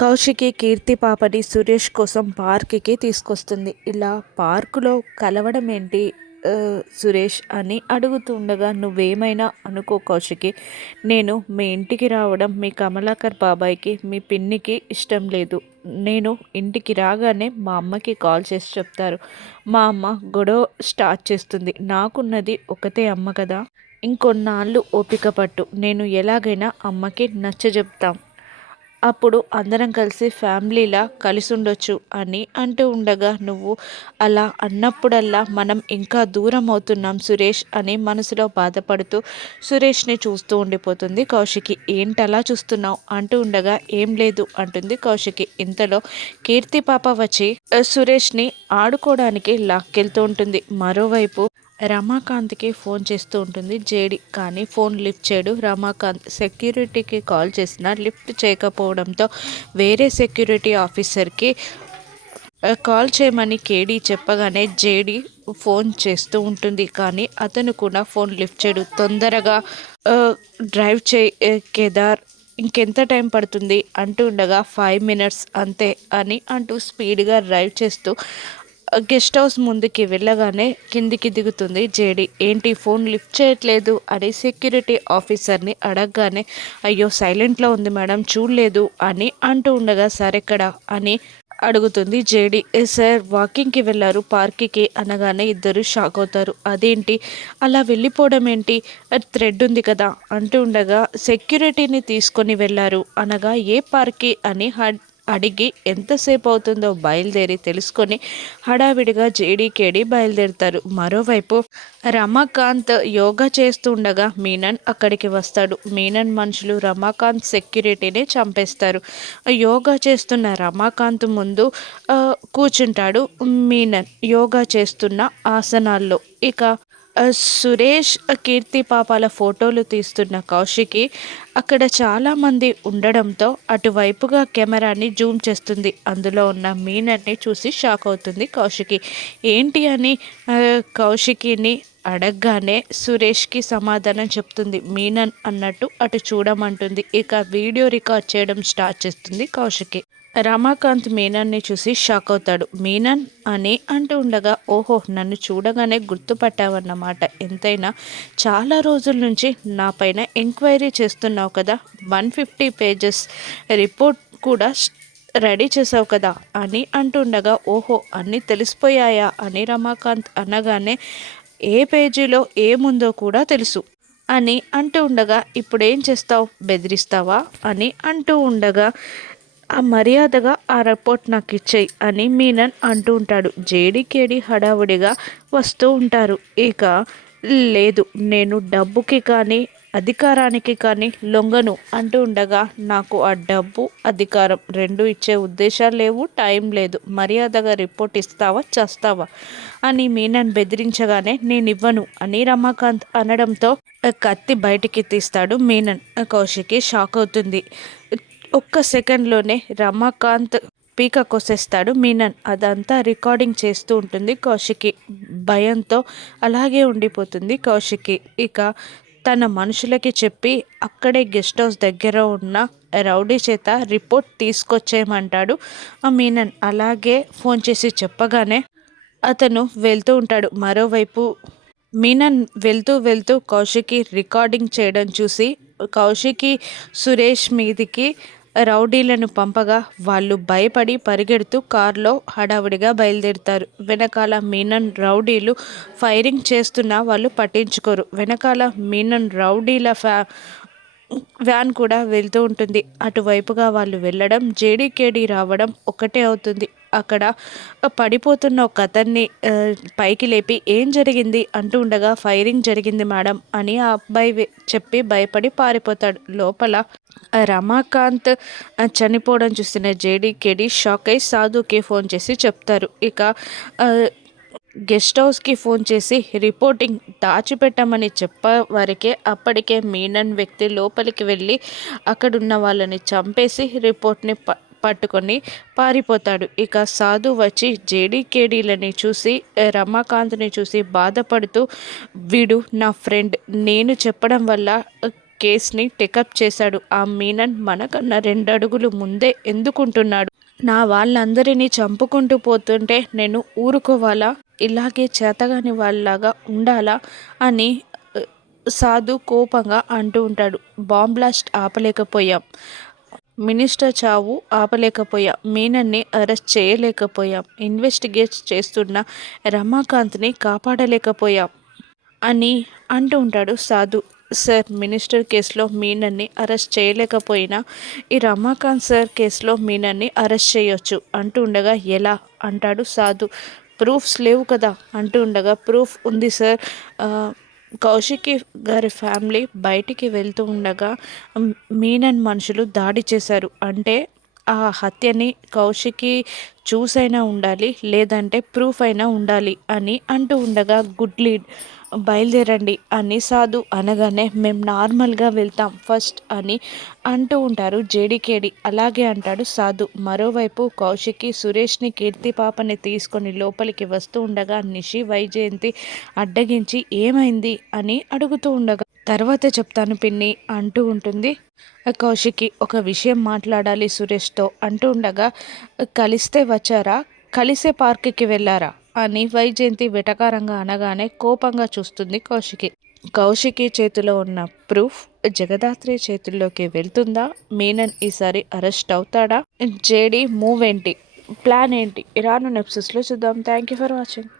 కౌశికి కీర్తి పాపని సురేష్ కోసం పార్క్కి తీసుకొస్తుంది. ఇలా పార్కులో కలవడం ఏంటి సురేష్ అని అడుగుతుండగా, నువ్వేమైనా అనుకో కౌశికి, నేను మీ ఇంటికి రావడం మీ కమలాకర్ బాబాయ్కి మీ పిన్నికి ఇష్టం లేదు. నేను ఇంటికి రాగానే మా అమ్మకి కాల్ చేసి చెప్తారు. మా అమ్మ గొడవ స్టార్ట్ చేస్తుంది. నాకున్నది ఒకతే అమ్మ కదా, ఇంకొన్నాళ్ళు ఓపిక పట్టు, నేను ఎలాగైనా అమ్మకి నచ్చజెప్తాం, అప్పుడు అందరం కలిసి ఫ్యామిలీలా కలిసి ఉండొచ్చు అని అంటూ ఉండగా, నువ్వు అలా అన్నప్పుడల్లా మనం ఇంకా దూరం అవుతున్నాం సురేష్ అని మనసులో బాధపడుతూ సురేష్ని చూస్తూ ఉండిపోతుంది కౌశికి. ఏంటలా చూస్తున్నావు అంటూ ఉండగా, ఏం లేదు అంటుంది కౌశికి. ఇంతలో కీర్తి పాప వచ్చి సురేష్ని ఆడుకోవడానికి లాక్కెళ్తూ ఉంటుంది. మరోవైపు రమాకాంత్కి ఫోన్ చేస్తూ ఉంటుంది జేడి, కానీ ఫోన్ లిఫ్ట్ చేయడు రమాకాంత్. సెక్యూరిటీకి కాల్ చేసినా లిఫ్ట్ చేయకపోవడంతో వేరే సెక్యూరిటీ ఆఫీసర్కి కాల్ చేయమని కేడీ చెప్పగానే జేడి ఫోన్ చేస్తూ ఉంటుంది. కానీ అతను కూడా ఫోన్ లిఫ్ట్ చేయడు. తొందరగా డ్రైవ్ చేయి కేదార్, ఇంకెంత టైం పడుతుంది అంటూ ఉండగా, 5 మినిట్స్ అంతే అని అంటూ స్పీడ్గా డ్రైవ్ చేస్తూ గెస్ట్ హౌస్ ముందుకి వెళ్ళగానే కిందికి దిగుతుంది జేడి. ఏంటి ఫోన్ లిఫ్ట్ చేయట్లేదు అని సెక్యూరిటీ ఆఫీసర్ని అడగగానే, అయ్యో సైలెంట్లో ఉంది మేడం చూడలేదు అని అంటూ ఉండగా, సరెక్కడా అని అడుగుతుంది జేడి. సార్ వాకింగ్కి వెళ్ళారు పార్క్కి అనగానే ఇద్దరు షాక్ అవుతారు. అదేంటి అలా వెళ్ళిపోవడం ఏంటి, థ్రెడ్ ఉంది కదా అంటూ ఉండగా, సెక్యూరిటీని తీసుకొని వెళ్ళారు అనగా ఏ పార్క్కి అని అడిగి ఎంతసేపు అవుతుందో బయలుదేరి తెలుసుకొని హడావిడిగా జేడీకేడి బయలుదేరుతారు. మరోవైపు రమాకాంత్ యోగా చేస్తుండగా మీనన్ అక్కడికి వస్తాడు. మీనన్ మనుషులు రమాకాంత్ సెక్యూరిటీని చంపేస్తారు. యోగా చేస్తున్న రమాకాంత్ ముందు కూర్చుంటాడు మీనన్ యోగా చేస్తున్న ఆసనాల్లో. ఇక సురేష్ కీర్తి పాపాల ఫోటోలు తీస్తున్న కౌశికి అక్కడ చాలామంది ఉండడంతో అటువైపుగా కెమెరాని జూమ్ చేస్తుంది. అందులో ఉన్న మీనన్ని చూసి షాక్ అవుతుంది కౌశికి. ఏంటి అని కౌశికిని అడగగానే సురేష్కి సమాధానం చెప్తుంది. మీనన్ అన్నట్టు అటు చూడమంటుంది. ఇక వీడియో రికార్డ్ చేయడం స్టార్ట్ చేస్తుంది కౌశికి. రమాకాంత్ మీనన్ని చూసి షాక్ అవుతాడు. మీనన్ అని అంటూ ఉండగా, ఓహో నన్ను చూడగానే గుర్తుపట్టావన్నమాట, ఎంతైనా చాలా రోజుల నుంచి నా పైన ఎంక్వైరీ చేస్తున్నావు కదా, 150 పేజెస్ రిపోర్ట్ కూడా రెడీ చేసావు కదా అని అంటుండగా, ఓహో అన్నీ తెలిసిపోయాయా అని రమాకాంత్ అనగానే, ఏ పేజీలో ఏముందో కూడా తెలుసు అని అంటూ ఉండగా, ఇప్పుడేం చేస్తావు, బెదిరిస్తావా అని అంటూ ఉండగా, ఆ మర్యాదగా ఆ రిపోర్ట్ నాకు ఇచ్చేయి అని మీనన్ అంటూ ఉంటాడు. జేడీకేడి హడావుడిగా వస్తూ ఉంటారు. ఇక లేదు, నేను డబ్బుకి కానీ అధికారానికి కానీ లొంగను అంటూ ఉండగా, నాకు ఆ డబ్బు అధికారం రెండు ఇచ్చే ఉద్దేశాలు లేవు, టైం లేదు, మర్యాదగా రిపోర్ట్ ఇస్తావా చేస్తావా అని మీనన్ బెదిరించగానే, నేను ఇవ్వను అని రమాకాంత్ అనడంతో కత్తి బయటికి తీస్తాడు మీనన్. కౌశికి షాక్ అవుతుంది. ఒక్క సెకండ్లోనే రమాకాంత్ పీక కోసేస్తాడు మీనన్. అదంతా రికార్డింగ్ చేస్తూ ఉంటుంది కౌశికి. భయంతో అలాగే ఉండిపోతుంది కౌశికి. ఇక తన మనుషులకి చెప్పి అక్కడే గెస్ట్ హౌస్ దగ్గర ఉన్న రౌడీ చేత రిపోర్ట్ తీసుకొచ్చేయమంటాడు మీనన్. అలాగే ఫోన్ చేసి చెప్పగానే అతను వెళ్తూ ఉంటాడు. మరోవైపు మీనన్ వెళ్తూ వెళ్తూ కౌశికి రికార్డింగ్ చేయడం చూసి కౌశికి సురేష్ మీదికి రౌడీలను పంపగా, వాళ్ళు భయపడి పరిగెడుతూ కారులో హడావుడిగా బయలుదేరుతారు. వెనకాల మీనన్ రౌడీలు ఫైరింగ్ చేస్తున్నా వాళ్ళు పట్టించుకోరు. వెనకాల మీనన్ రౌడీల వ్యాన్ కూడా వెళ్తూ ఉంటుంది. అటువైపుగా వాళ్ళు వెళ్ళడం, జేడీకేడి రావడం ఒకటే అవుతుంది. అక్కడ పడిపోతున్న ఒక అతన్ని పైకి లేపి ఏం జరిగింది అంటూ ఉండగా, ఫైరింగ్ జరిగింది మేడం అని ఆ అబ్బాయి చెప్పి భయపడి పారిపోతాడు. లోపల రమాకాంత్ చనిపోవడం చూసిన జేడీకేడి షాక్ అయి సాధుకి ఫోన్ చేసి చెప్తారు. ఇక గెస్ట్ హౌస్కి ఫోన్ చేసి రిపోర్టింగ్ దాచిపెట్టమని చెప్పేవరకే అప్పటికే మీనన్ వ్యక్తి లోపలికి వెళ్ళి అక్కడున్న వాళ్ళని చంపేసి రిపోర్ట్ని పట్టుకొని పారిపోతాడు. ఇక సాధు వచ్చి జేడీకేడీలని చూసి రమాకాంత్ని చూసి బాధపడుతూ, వీడు నా ఫ్రెండ్, నేను చెప్పడం వల్ల కేస్ని టేకప్ చేశాడు. ఆ మీనన్ మనకన్నా 2 అడుగులు ముందే ఎందుకుంటున్నాడు? నా వాళ్ళందరినీ చంపుకుంటూ పోతుంటే నేను ఊరుకోవాలా? ఇలాగే చేతగాని వాళ్ళలాగా ఉండాలా? అని సాధు కోపంగా అంటూ ఉంటాడు. బాంబ్ బ్లాస్ట్ ఆపలేకపోయాం, మినిస్టర్ చావు ఆపలేకపోయాం, మీనన్ని అరెస్ట్ చేయలేకపోయాం, ఇన్వెస్టిగేట్ చేస్తున్న రమాకాంత్ని కాపాడలేకపోయాం అని అంటూ ఉంటాడు సాధు. సార్, మినిస్టర్ కేసులో మీనన్ని అరెస్ట్ చేయలేకపోయినా ఈ రమాకాంత్ సార్ కేసులో మీనన్ని అరెస్ట్ చేయొచ్చు అంటూ ఉండగా ఎలా అంటాడు సాధు. ప్రూఫ్స్ లేవు కదా అంటూ ఉండగా ప్రూఫ్ ఉంది సార్. కౌశికి గారి ఫ్యామిలీ బయటికి వెళ్తూ ఉండగా మీనన్ మనుషులు దాడి చేశారు. అంటే ఆ హత్యని కౌశికి చూసైనా ఉండాలి, లేదంటే ప్రూఫ్ అయినా ఉండాలి అని అంటూ ఉండగా గుడ్ లీడ్, బయలుదేరండి అని సాధు అనగానే మేము నార్మల్గా వెళ్తాం ఫస్ట్ అని అంటూ ఉంటారు జేడికేడి. అలాగే అంటాడు సాధు. మరోవైపు కౌశికి సురేష్ని, కీర్తి పాపని తీసుకొని లోపలికి వస్తూ ఉండగా నిషి, వైజయంతి అడ్డగించి ఏమైంది అని అడుగుతూ ఉండగా తర్వాత చెప్తాను పిన్ని అంటూ ఉంటుంది కౌశికి. ఒక విషయం మాట్లాడాలి సురేష్తో అంటూ ఉండగా కలిస్తే వచ్చారా, కలిసే పార్క్కి వెళ్ళారా అని వైజయంతి వెటకారంగా అనగానే కోపంగా చూస్తుంది కౌశికి. కౌశికి చేతిలో ఉన్న ప్రూఫ్ జగదాత్రి చేతుల్లోకి వెళ్తుందా? మీనన్ ఈసారి అరెస్ట్ అవుతాడా? జేడీ మూవ్ ఏంటి, ప్లాన్ ఏంటి, రాను ఎపిసోడ్స్లో చూద్దాం. Thank you for watching.